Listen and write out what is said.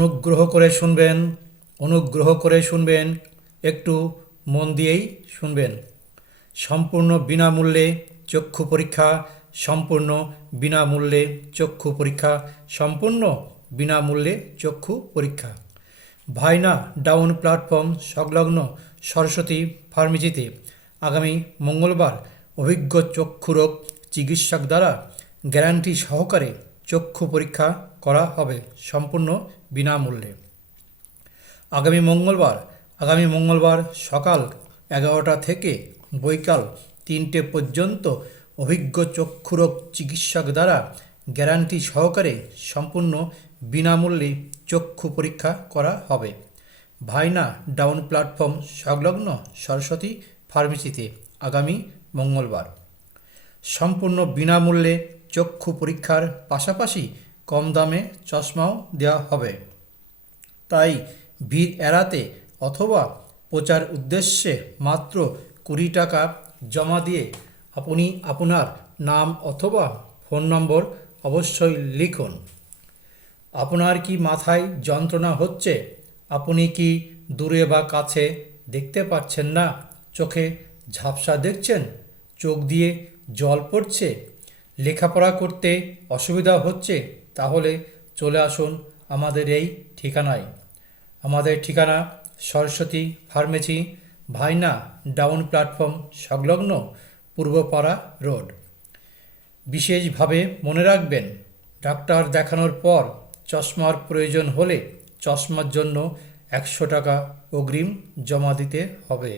অনুগ্রহ করে শুনবেন, একটু মন দিয়েই শুনবেন। সম্পূর্ণ বিনামূল্যে চক্ষু পরীক্ষা, সম্পূর্ণ বিনামূল্যে চক্ষু পরীক্ষা, সম্পূর্ণ বিনামূল্যে চক্ষু পরীক্ষা। ভাইনা ডাউন প্ল্যাটফর্ম সংলগ্ন সরস্বতী ফার্মেসিতে আগামী মঙ্গলবার অভিজ্ঞ চক্ষুরোগ চিকিৎসক দ্বারা গ্যারান্টি সহকারে চক্ষু পরীক্ষা করা হবে সম্পূর্ণ বিনামূল্যে। আগামী মঙ্গলবার সকাল 11টা থেকে বৈকাল 3টে পর্যন্ত অভিজ্ঞ চক্ষুরোগ চিকিৎসক দ্বারা গ্যারান্টি সহকারে সম্পূর্ণ বিনামূল্যে চক্ষু পরীক্ষা করা হবে। ভাইনা ডাউন প্ল্যাটফর্ম সংলগ্ন সরস্বতী ফার্মেসিতে আগামী মঙ্গলবার। সম্পূর্ণ বিনামূল্যে চক্ষু পরীক্ষার পাশাপাশি কম দামে চশমাও দেওয়া হবে। তাই ভিড় এড়াতে অথবা প্রচার উদ্দেশ্যে মাত্র 20 টাকা জমা দিয়ে আপনি আপনার নাম অথবা ফোন নম্বর অবশ্যই লিখুন। আপনার কি মাথায় যন্ত্রণা হচ্ছে? আপনি কি দূরে বা কাছে দেখতে পাচ্ছেন না? চোখে ঝাপসা দেখছেন? চোখ দিয়ে জল পড়ছে? লেখাপড়া করতে অসুবিধা হচ্ছে? তাহলে চলে আসুন আমাদের এই ঠিকানায়। আমাদের ঠিকানা সরস্বতী ফার্মেসি, ভাইনা ডাউন প্ল্যাটফর্ম সংলগ্ন পূর্বপাড়া রোড। বিশেষভাবে মনে রাখবেন, ডাক্তার দেখানোর পর চশমার প্রয়োজন হলে চশমার জন্য 100 টাকা অগ্রিম জমা দিতে হবে।